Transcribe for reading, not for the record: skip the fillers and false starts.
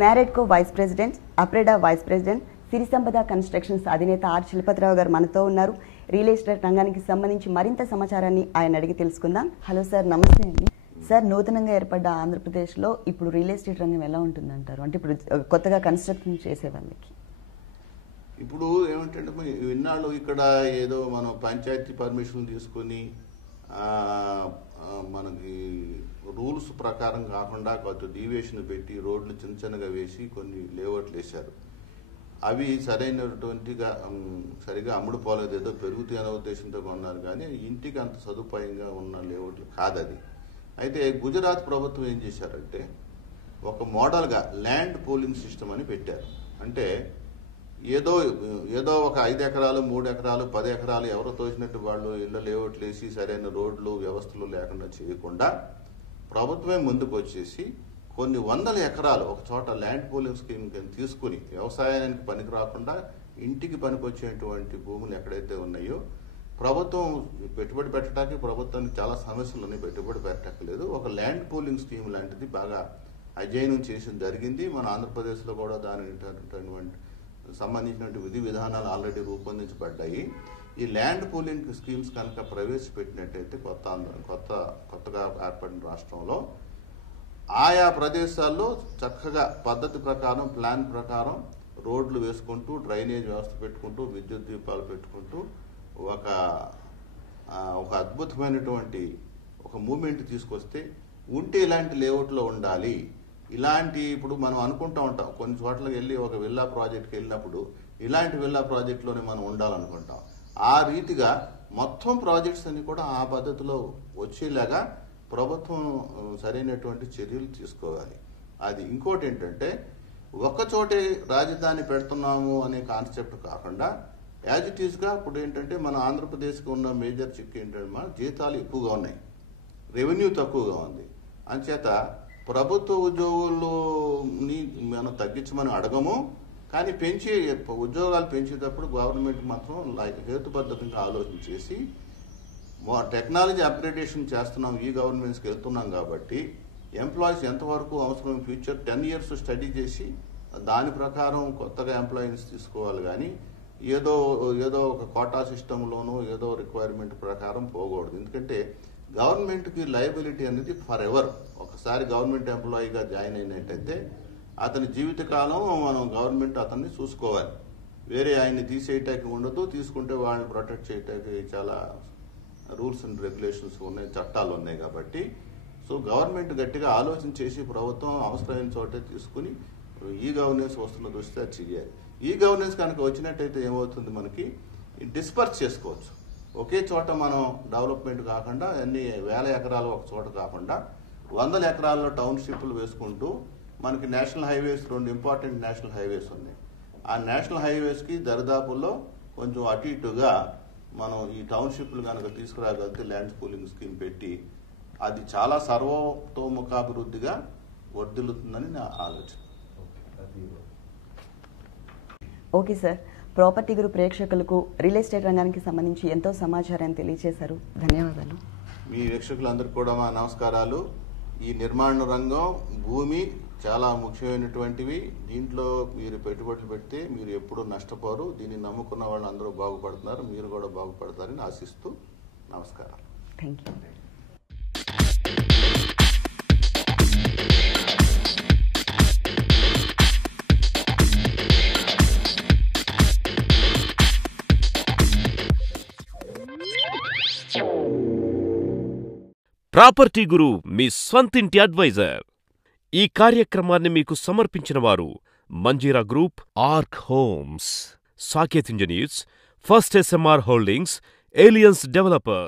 మ్యారెడ్కో vice president, అప్రెడా vice president, సిరి సంపద constructions అధినేత are శిల్పతిరావు గారు మనతో ఉన్నారు. రియల్ ఎస్టేట్ రంగానికి సంబంధించి మరింత సమాచారాన్ని ఆయన అడిగి తెలుసుకుందాం. హలో సార్, నమస్తే అండి. సార్, నూతనంగా ఏర్పడ్డ ఆంధ్రప్రదేశ్లో ఇప్పుడు రియల్ ఎస్టేట్ రంగం ఎలా ఉంటుందంటారు? అంటే ఇప్పుడు కొత్తగా కన్స్ట్రక్షన్ చేసే వాళ్ళకి ఇప్పుడు ఏమిటంటే ఇన్నాళ్ళు ఇక్కడ ఏదో మనం పంచాయతీ పర్మిషన్ తీసుకొని మనకి రూల్స్ ప్రకారం కాకుండా కొంత డీవియేషన్ పెట్టి రోడ్లు చిన్న చిన్నగా వేసి కొన్ని లేఅవుట్లు వేశారు. అవి సరైనటువంటిగా సరిగా అమ్ముడు పోలేదు, ఏదో పెరుగుతాయి అనే ఉద్దేశంతో కొన్నారు. కానీ ఇంటికి అంత సదుపాయంగా ఉన్న లేఅవుట్లు కాదది. అయితే గుజరాత్ ప్రభుత్వం ఏం చేశారంటే ఒక మోడల్గా ల్యాండ్ పూలింగ్ సిస్టమ్ అని పెట్టారు. అంటే ఏదో ఒక 5 ఎకరాలు 3 ఎకరాలు 10 ఎకరాలు ఎవరో తోచినట్టు వాళ్ళు ఇళ్ళ లేఅవుట్లు వేసి సరైన రోడ్లు వ్యవస్థలు లేకుండా చేయకుండా ప్రభుత్వమే ముందుకు వచ్చేసి కొన్ని వందల ఎకరాలు ఒక చోట ల్యాండ్ పూలింగ్ స్కీమ్ తీసుకుని వ్యవసాయానికి పనికి రాకుండా ఇంటికి పనికొచ్చేటువంటి భూములు ఎక్కడైతే ఉన్నాయో ప్రభుత్వం పెట్టుబడి పెట్టడానికి ప్రభుత్వానికి చాలా సమస్యలు ఉన్నాయి, పెట్టుబడి పెట్టక్కలేదు. ఒక ల్యాండ్ పూలింగ్ స్కీమ్ లాంటిది బాగా అధ్యయనం చేసి జరిగింది. మన ఆంధ్రప్రదేశ్లో కూడా దానికి సంబంధించినటువంటి విధి విధానాలు ఆల్రెడీ రూపొందించబడ్డాయి. ఈ ల్యాండ్ పూలింగ్ స్కీమ్స్ కనుక ప్రవేశపెట్టినట్టయితే కొత్తగా ఏర్పడిన రాష్ట్రంలో ఆయా ప్రదేశాల్లో చక్కగా పద్ధతి ప్రకారం ప్లాన్ ప్రకారం రోడ్లు వేసుకుంటూ డ్రైనేజ్ వ్యవస్థ పెట్టుకుంటూ విద్యుత్ దీపాలు పెట్టుకుంటూ ఒక అద్భుతమైనటువంటి ఒక మూమెంట్ తీసుకొస్తే ఉంటే ఇలాంటి లేఅవుట్లో ఉండాలి. ఇలాంటి ఇప్పుడు మనం అనుకుంటూ ఉంటాం కొన్ని చోట్లకి వెళ్ళి ఒక విల్లా ప్రాజెక్ట్కి వెళ్ళినప్పుడు ఇలాంటి విల్లా ప్రాజెక్ట్లోనే మనం ఉండాలనుకుంటాం. ఆ రీతిగా మొత్తం ప్రాజెక్ట్స్ అన్ని కూడా ఆ పద్ధతిలో వచ్చేలాగా ప్రభుత్వం సరైనటువంటి చర్యలు తీసుకోవాలి. అది ఇంకోటి ఏంటంటే ఒక్కచోటే రాజధాని పెడుతున్నాము అనే కాన్సెప్ట్ కాకుండా యాజ్ ఇట్ ఈస్గా ఇప్పుడు ఏంటంటే మన ఆంధ్రప్రదేశ్కి ఉన్న మేజర్ చిక్ ఏంటంటే మన జీతాలు ఎక్కువగా ఉన్నాయి, రెవెన్యూ తక్కువగా ఉంది. అంచేత ప్రభుత్వ ఉద్యోగులని మనం తగ్గించమని అడగము, కానీ ఉద్యోగాలు పెంచేటప్పుడు గవర్నమెంట్ మాత్రం హేతుబద్ధంగా ఆలోచించేసి టెక్నాలజీ అప్గ్రేడేషన్ చేస్తున్నాం, ఈ గవర్నమెంట్స్కి వెళ్తున్నాం కాబట్టి ఎంప్లాయీస్ ఎంతవరకు అవసరం ఫ్యూచర్ 10 years స్టడీ చేసి దాని ప్రకారం కొత్తగా ఎంప్లాయీస్ తీసుకోవాలి. కానీ ఏదో ఒక కోటా సిస్టంలోనూ ఏదో రిక్వైర్మెంట్ ప్రకారం పోకూడదు. ఎందుకంటే గవర్నమెంట్కి లయబిలిటీ అనేది ఫర్ ఎవర్. ఒకసారి గవర్నమెంట్ ఎంప్లాయీగా జాయిన్ అయినట్టయితే అతని జీవితకాలం మనం గవర్నమెంట్ అతన్ని చూసుకోవాలి. వేరే ఆయన్ని తీసేయటానికి ఉండదు, తీసుకుంటే వాళ్ళని ప్రొటెక్ట్ చేయటానికి చాలా రూల్స్ అండ్ రెగ్యులేషన్స్ ఉన్నాయి, చట్టాలు ఉన్నాయి. కాబట్టి సో గవర్నమెంట్ గట్టిగా ఆలోచన చేసి ప్రభుత్వం అవసరమైన చోటే తీసుకుని ఈ గవర్నెన్స్ వస్తున్న దృష్టి అది చెయ్యాలి. ఈ గవర్నెన్స్ కనుక వచ్చినట్టయితే ఏమవుతుంది, మనకి డిస్పర్స్ చేసుకోవచ్చు. ఒకే చోట మనం డెవలప్మెంట్ కాకుండా అన్ని వేల ఎకరాలు ఒక చోట కాకుండా వందల ఎకరాల్లో టౌన్షిప్లు వేసుకుంటూ మనకి national highways 2 important national highways ఉన్నాయి. ఆ నేషనల్ హైవేస్కి దరిదాపుల్లో కొంచెం అటు ఇటుగా మనం ఈ టౌన్షిప్లు కనుక తీసుకురాగలిగితే ల్యాండ్ పూలింగ్ స్కీమ్ పెట్టి అది చాలా సర్వతోముఖాభివృద్ధిగా వర్ధిల్లుతుందని నా ఆలోచన. ఓకే సార్, ప్రాపర్టీ గురు ప్రేక్షకులకు రియల్ ఎస్టేట్ రంగానికి సంబంధించి ఎంతో సమాచారాన్ని తెలియజేశారు. ధన్యవాదాలు. మీ వీక్షకులందరికీ కూడా మా నమస్కారాలు. ఈ నిర్మాణ రంగం, భూమి చాలా ముఖ్యమైనటువంటివి. దీంట్లో మీరు పెట్టుబడులు పెడితే మీరు ఎప్పుడూ నష్టపోరు. దీన్ని నమ్ముకున్న వాళ్ళు అందరూ బాగుపడుతున్నారు, మీరు కూడా బాగుపడతారని ఆశిస్తూ నమస్కారాలు. Thank you. ప్రాపర్టీ గురు మీ స్వంతింటి అడ్వైజర్. ఈ కార్యక్రమాన్ని మీకు సమర్పించిన వారు Manjeera Group, Arc Homes, Saketh Engineers, First SMR Holdings, Aliens developer.